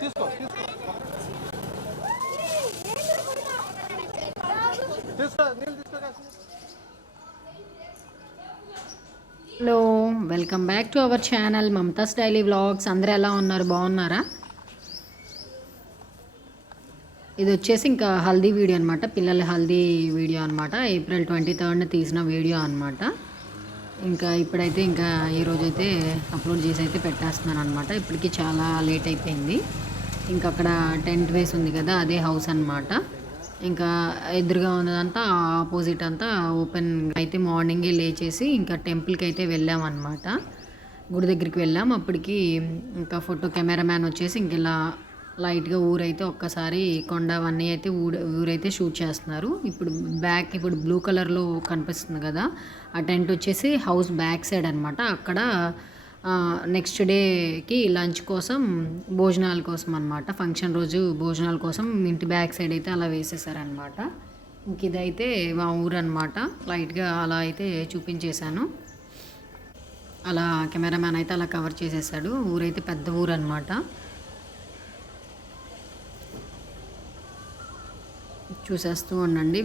తీసుకో తీసుకో. తీసుకో నీళ్ళు తీసుకో కాసి. Hello welcome back to our channel Mamata's daily vlogs అందరూ ఎలా ఉన్నారు? బాగున్నారా? ఇది వచ్చేసి ఇంకా హల్దీ వీడియో అనమాట పిల్లల హల్దీ వీడియో అనమాట ఏప్రిల్ ట్వంటీ థర్డ్న తీసిన వీడియో అనమాట ఇంకా ఇప్పుడైతే ఇంకా ఈరోజు అయితే అప్లోడ్ చేసి అయితే పెట్టేస్తున్నాను అనమాట ఇప్పటికి చాలా లేట్ అయిపోయింది. ఇంకా అక్కడ టెంట్ వేసి ఉంది కదా అదే హౌస్ అనమాట ఇంకా ఎదురుగా ఉన్నదంతా ఆపోజిట్ అంతా ఓపెన్. అయితే మార్నింగే లేచేసి ఇంకా టెంపుల్కి అయితే వెళ్ళామన్నమాట గుడి దగ్గరికి వెళ్ళాం. అప్పటికి ఇంకా ఫోటో కెమెరామ్యాన్ వచ్చేసి ఇంక ఇలా లైట్గా ఊరైతే ఒక్కసారి కొండ అవన్నీ అయితే ఊర ఊరైతే షూట్ చేస్తున్నారు. ఇప్పుడు బ్యాక్ ఇప్పుడు బ్లూ కలర్లో కనిపిస్తుంది కదా ఆ టెంట్ వచ్చేసి హౌస్ బ్యాక్ సైడ్ అనమాట అక్కడ నెక్స్ట్ డేకి లంచ్ కోసం భోజనాల కోసం అనమాట ఫంక్షన్ రోజు భోజనాల కోసం ఇంటి బ్యాక్ సైడ్ అయితే అలా వేసేసారనమాట ఇంక ఇదైతే మా ఊరు అనమాట లైట్గా అలా అయితే చూపించేశాను. అలా కెమెరామ్యాన్ అయితే అలా కవర్ చేసేసాడు. ఊరైతే పెద్ద ఊరు అనమాట చూసేస్తూ ఉండండి.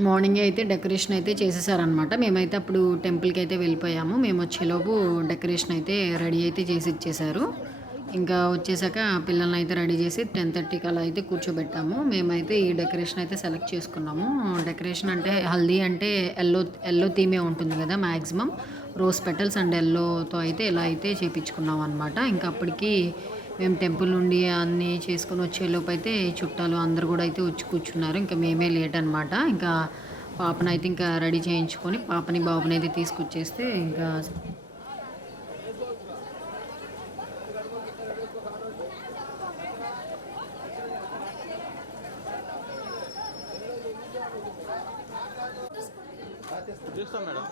మార్నింగ్ అయితే డెకరేషన్ అయితే చేసేసారనమాట మేమైతే అప్పుడు టెంపుల్కి అయితే వెళ్ళిపోయాము. మేము వచ్చేలోపు డెకరేషన్ అయితే రెడీ అయితే చేసి ఇచ్చేసారు. ఇంకా వచ్చేసాక పిల్లల్ని అయితే రెడీ చేసి టెన్ థర్టీకి అలా అయితే కూర్చోబెట్టాము. మేమైతే ఈ డెకరేషన్ అయితే సెలెక్ట్ చేసుకున్నాము. డెకరేషన్ అంటే హల్దీ అంటే ఎల్లో ఎల్లో థీమే ఉంటుంది కదా మ్యాక్సిమం రోజ్ పెటల్స్ అండ్ ఎల్లోతో అయితే ఇలా అయితే చేపించుకున్నాం అనమాట ఇంకా అప్పటికి మేము టెంపుల్ నుండి అన్నీ చేసుకొని వచ్చేలోపు అయితే చుట్టాలు అందరు కూడా అయితే వచ్చి కూర్చున్నారు. ఇంకా మేమే లేట్ అనమాట ఇంకా పాపనైతే ఇంకా రెడీ చేయించుకొని పాపని బాబుని అయితే తీసుకొచ్చేస్తే ఇంకా చూస్తాం మేడం.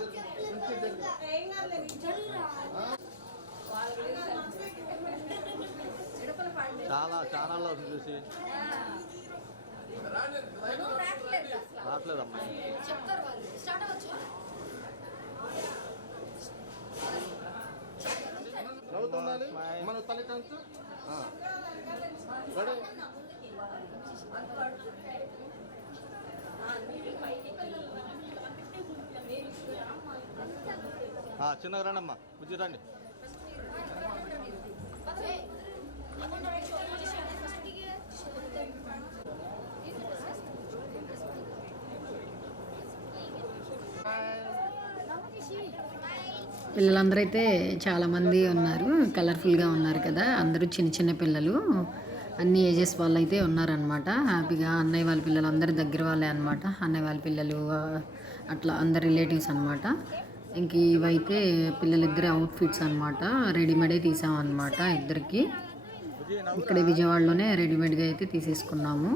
ఛానల్లో చూసి రావట్లేదమ్మా. నవ్వుతుండాలి? మన తల్లి టంచు రెడీ? చిన్నగా రండి. అమ్మా పిల్లలందరూ అయితే చాలామంది ఉన్నారు కలర్ఫుల్గా ఉన్నారు కదా. అందరూ చిన్న చిన్న పిల్లలు. అన్ని ఏజెస్ వాళ్ళు అయితే ఉన్నారనమాట హ్యాపీగా అన్నయ్య వాళ్ళ పిల్లలు అందరి దగ్గర వాళ్ళే అనమాట అన్నయ్య వాళ్ళ పిల్లలు అట్లా అందరు రిలేటివ్స్ అనమాట ఇంక ఇవైతే పిల్లలిద్దరి అవుట్ఫిట్స్ అనమాట రెడీమేడే తీసామన్నమాట ఇద్దరికి. ఇక్కడ విజయవాడలోనే రెడీమేడ్గా అయితే తీసేసుకున్నాము.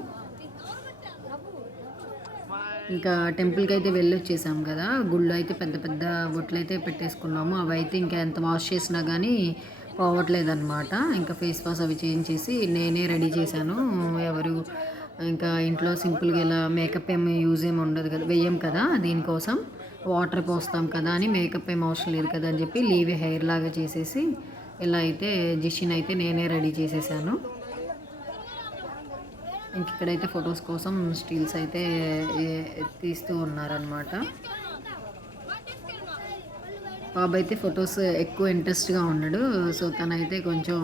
ఇంకా టెంపుల్కి అయితే వెళ్ళి వచ్చేసాం కదా. గుళ్ళు అయితే పెద్ద పెద్ద బొట్లు అయితే పెట్టేసుకున్నాము. అవి అయితే ఇంకా ఎంత వాష్ చేసినా కానీ పోవట్లేదన్నమాట. ఇంకా ఫేస్ వాష్ అవి చేంజ్ చేసి నేనే రెడీ చేశాను. ఎవరు ఇంకా ఇంట్లో సింపుల్గా ఇలా మేకప్ ఏమి యూజ్ ఏమి ఉండదు కదా వేయం కదా దీనికోసం. వాటర్ పోస్తాం కదా అని మేకప్ ఏం అవసరం లేదు కదా అని చెప్పి లీవ్ హెయిర్ లాగా చేసేసి ఇలా అయితే జిషిన్ అయితే నేనే రెడీ చేసేసాను. ఇంక ఇక్కడైతే ఫొటోస్ కోసం స్టీల్స్ అయితే తీస్తూ ఉన్నారనమాట బాబు అయితే ఫొటోస్ ఎక్కువ ఇంట్రెస్ట్గా ఉన్నాడు సో తనైతే కొంచెం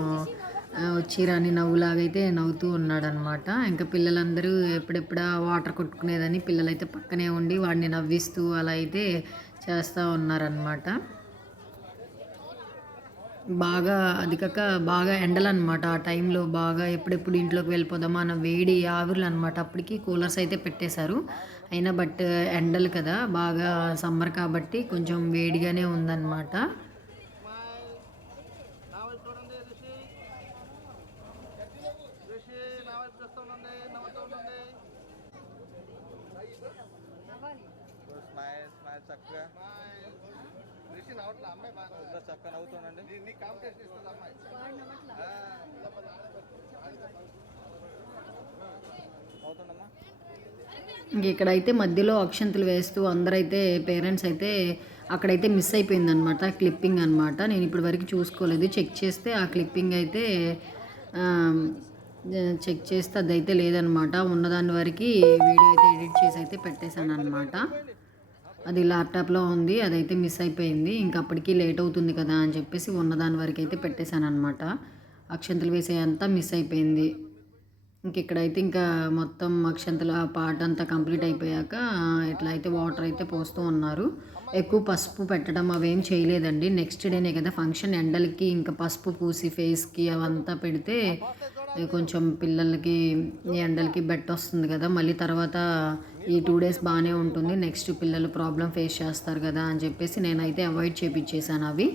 వచ్చిరాని వచ్చి రాని నవ్వులాగైతే నవ్వుతూ ఉన్నాడనమాట ఇంకా పిల్లలందరూ ఎప్పుడెప్పుడా వాటర్ కొట్టుకునేదని పిల్లలైతే పక్కనే ఉండి వాడిని నవ్విస్తూ అలా అయితే చేస్తూ ఉన్నారనమాట బాగా అది కాక బాగా ఎండలు అనమాట ఆ టైంలో బాగా ఎప్పుడెప్పుడు ఇంట్లోకి వెళ్ళిపోదామా అన్న వేడి ఆవిర్లు అనమాట అప్పటికి కూలర్స్ అయితే పెట్టేశారు. అయినా బట్ ఎండలు కదా. బాగా సమ్మర్ కాబట్టి కొంచెం వేడిగానే ఉందన్నమాట నా వైపు చూడండి రిషి రిషి నా వైపు చూస్తూ ఉండండి నవ్వుతూ ఉండండి స్మైల్ స్మైల్ చక్కగా అమ్మాయి బాగా నీ కాంపిటీషన్ ఇస్తుంది ఇక్కడైతే మధ్యలో అక్షంతలు వేస్తూ అందరైతే పేరెంట్స్ అయితే అక్కడైతే మిస్ అయిపోయింది అనమాట క్లిప్పింగ్ అనమాట నేను ఇప్పటి వరకు చూసుకోలేదు. చెక్ చేస్తే ఆ క్లిప్పింగ్ అయితే చెక్ చేస్తే అదైతే లేదనమాట ఉన్నదాని వరకు వీడియో అయితే ఎడిట్ చేసి అయితే పెట్టేశాను అనమాట అది ల్యాప్టాప్లో ఉంది అదైతే మిస్ అయిపోయింది. ఇంకప్పటికీ లేట్ అవుతుంది కదా అని చెప్పేసి ఉన్నదాని వరకు అయితే పెట్టేశాను అనమాట అక్షంతలు వేసే అంతా మిస్ అయిపోయింది. ఇంక ఇక్కడైతే ఇంకా మొత్తం అక్షంతల పాట అంతా కంప్లీట్ అయిపోయాక ఇట్లా అయితే వాటర్ అయితే పోస్తూ ఉన్నారు. ఎక్కువ పసుపు పెట్టడం అవేం చేయలేదండి. నెక్స్ట్ డేనే కదా ఫంక్షన్ ఎండలకి ఇంకా పసుపు పూసి ఫేస్కి అవంతా పెడితే కొంచెం పిల్లలకి ఎండలకి బెట్ వస్తుంది కదా. మళ్ళీ తర్వాత ఈ టూ డేస్ బాగానే ఉంటుంది. నెక్స్ట్ పిల్లలు ప్రాబ్లం ఫేస్ చేస్తారు కదా అని చెప్పేసి నేనైతే అవాయిడ్ చేపించేశాను అవి.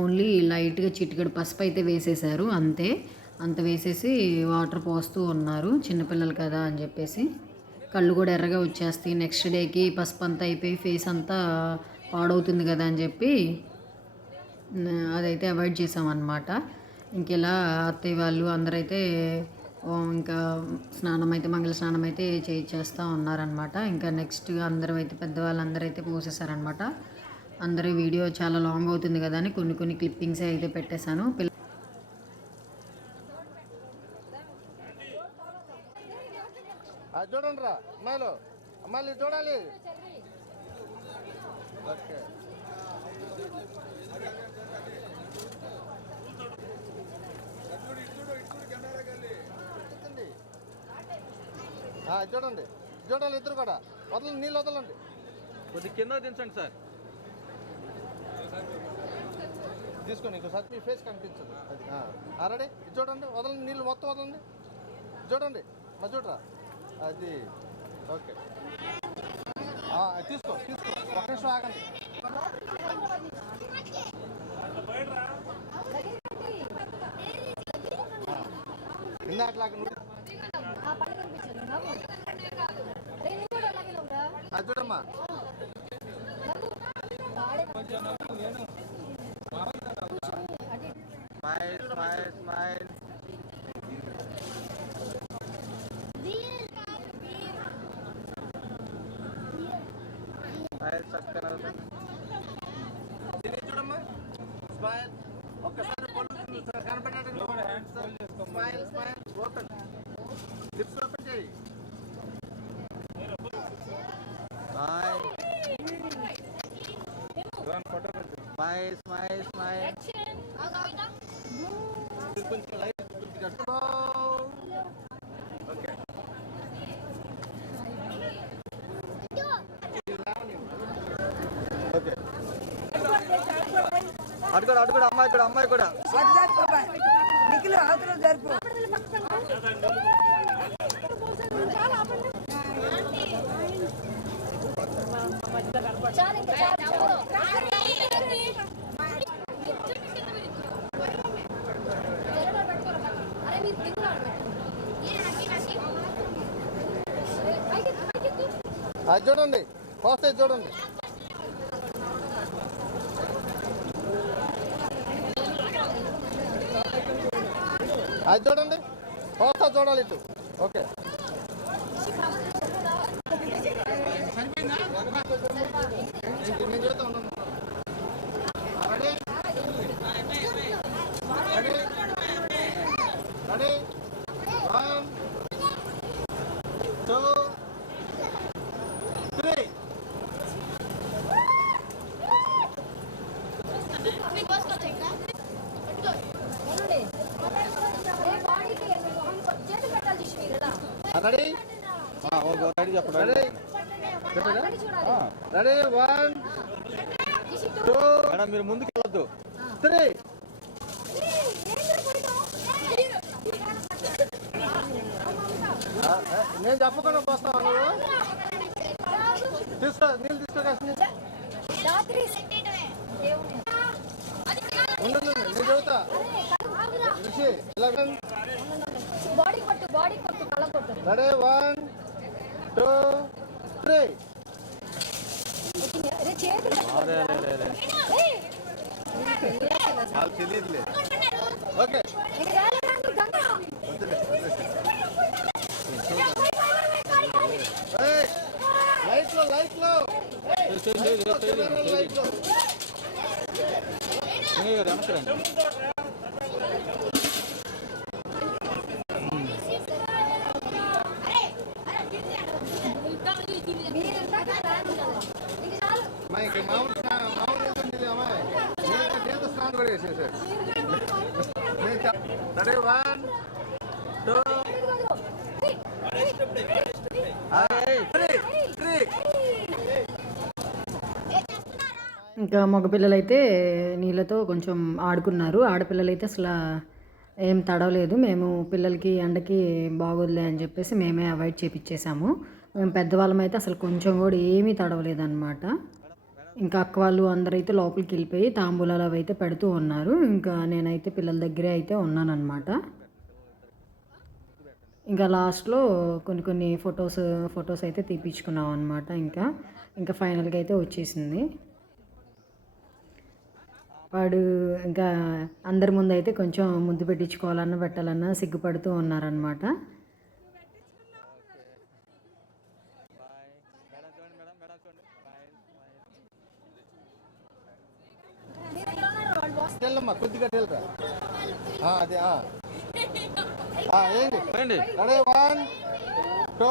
ఓన్లీ లైట్గా చిటికెడు పసుపు అయితే వేసేసారు అంతే. అంత వేసేసి వాటర్ పోస్తూ ఉన్నారు. చిన్నపిల్లలు కదా అని చెప్పేసి. కళ్ళు కూడా ఎర్రగా వచ్చేస్తాయి. నెక్స్ట్ డేకి పసుపు అంతా అయిపోయి ఫేస్ అంతా పాడవుతుంది కదా అని చెప్పి అదైతే అవాయిడ్ చేసామన్నమాట. ఇంకెలా అత్తయ్య వాళ్ళు అందరైతే ఇంకా స్నానం అయితే మంగళ స్నానం అయితే చేయించేస్తూ ఉన్నారనమాట ఇంకా నెక్స్ట్ అందరూ అయితే పెద్దవాళ్ళందరూ అయితే పోసేసారనమాట అందరూ వీడియో చాలా లాంగ్ అవుతుంది కదా అని కొన్ని కొన్ని క్లిప్పింగ్స్ అయితే పెట్టేశాను. పిల్ల అది చూడండి రా అమ్మాయిలు అమ్మాయిలు చూడాలి. ఓకే. చూడండి. చూడాలి ఇద్దరు కూడా. వదలండి నీళ్ళు వదలండి. కొద్ది కింద దించండి సార్. తీసుకోండి ఇంకోసారి మీ ఫేస్ కనిపించదు. అది ఇది చూడండి వదలండి నీళ్ళు మొత్తం వదలండి. చూడండి మా చూడరా? అది. ఓకే. తీసుకో తీసుకో. ఒక నిమిషం ఆగండి. ఇందాకలాగా అది చూడమ్మా స్మైల్ స్మైల్ స్మైల్ స్మైల్ చక్కగా చూడమ్మా స్మైల్ ఒక్కసారి పళ్ళు కనపడేటట్టు smile smile open lips open చేయి స్మైల్ స్మైల్ కొంచెం లైట్ కొద్దిగా ఓకే ఓకే అటు కూడా అటు కూడా అమ్మాయి కూడా అమ్మాయి కూడా. నిఖిల్ జరుపు. అది చూడండి పోస్తే చూడండి. అది చూడండి. కోస్తా చూడాలి ఇటు. ఓకే నేను చెప్తా ఉన్నాను. Ready? Ready? Ready? One, two, three ready ready చెప్పండి. రెడీ? వన్ టూ మేడం మీరు ముందుకు వెళ్ళొద్దు. త్రీ. నేను చెప్పకుండా పోస్తాను తీసుకో నీళ్ళు తీసుకో కాస్త ఉండు ఉండు, నేను చెబుతా. రిషి లెవెన్ బాడీ కొట్టు బాడీ కొట్టు కళ్ళ కొట్టు. రెడీ? వన్ టూ త్రీ తెలియదులే. ఓకే ఇది రాలేదండి, గంగ. లైట్లో లైట్లో లైట్లో సింగయ్య గారు వెనక్కి రండి మీరు ఇందాక రాను కదా. ఇది చాలు. మా ఇంక మామూలు స్నానం మామూలు ఏంటండి అమ్మాయి నేను నీళ్ళతో స్నానం కూడా చేసేసాడు నేను చెప్ రెడీ వన్ టూ ఇంకా మగపిల్లలు అయితే నీళ్ళతో కొంచెం ఆడుకున్నారు. ఆడపిల్లలు అయితే అసలు ఏం తడవలేదు. మేము పిల్లలకి ఎండకి బాగోదులే అని చెప్పేసి మేమే అవాయిడ్ చేపించేసాము మేము పెద్దవాళ్ళం అయితే అసలు కొంచెం కూడా ఏమీ తడవలేదు అనమాట ఇంకా అక్క వాళ్ళు అందరైతే లోపలికి వెళ్ళిపోయి తాంబూలాలు అవి అయితే పెడుతూ ఉన్నారు. ఇంకా నేనైతే పిల్లల దగ్గరే అయితే ఉన్నానన్నమాట. ఇంకా లాస్ట్లో కొన్ని కొన్ని ఫొటోస్ ఫొటోస్ అయితే తీపించుకున్నాం అనమాట ఇంకా. ఇంకా ఫైనల్గా అయితే వచ్చేసింది. వాడు ఇంకా అందరి ముందు అయితే కొంచెం ముద్దు పెట్టించుకోవాలన్నా పెట్టాలన్నా సిగ్గుపడుతూ ఉన్నారనమాట అదే ఆ. ఆ, ఏంటి రండి? One two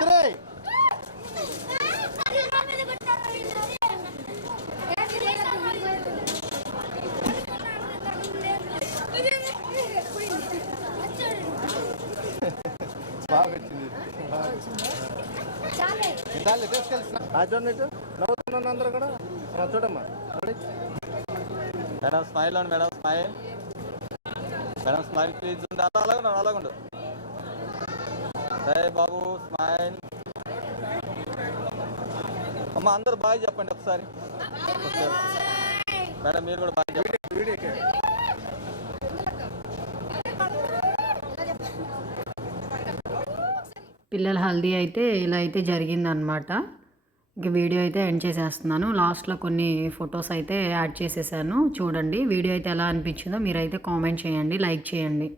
three. బాగా వచ్చింది. దాన్ని చూడండి ఇటు? నవ్వుతున్నాను అందరూ కూడా? చూడమ్మా. Ready? Madam smile madam smile madam smile please ఉంది అలా అలాగండు అలాగండు. అరే బాబు స్మైల్ అమ్మ అందరు బాగా చెప్పండి ఒకసారి. మేడం మీరు కూడా బాగా చెప్పండి. పిల్లల హల్దీ అయితే ఇలా అయితే జరిగిందనమాట ఇంక వీడియో అయితే ఎండ్ చేసేస్తున్నాను. లాస్ట్లో కొన్ని ఫొటోస్ అయితే యాడ్ చేసేసాను. చూడండి వీడియో అయితే ఎలా అనిపించిందో మీరైతే కామెంట్ చేయండి లైక్ చేయండి.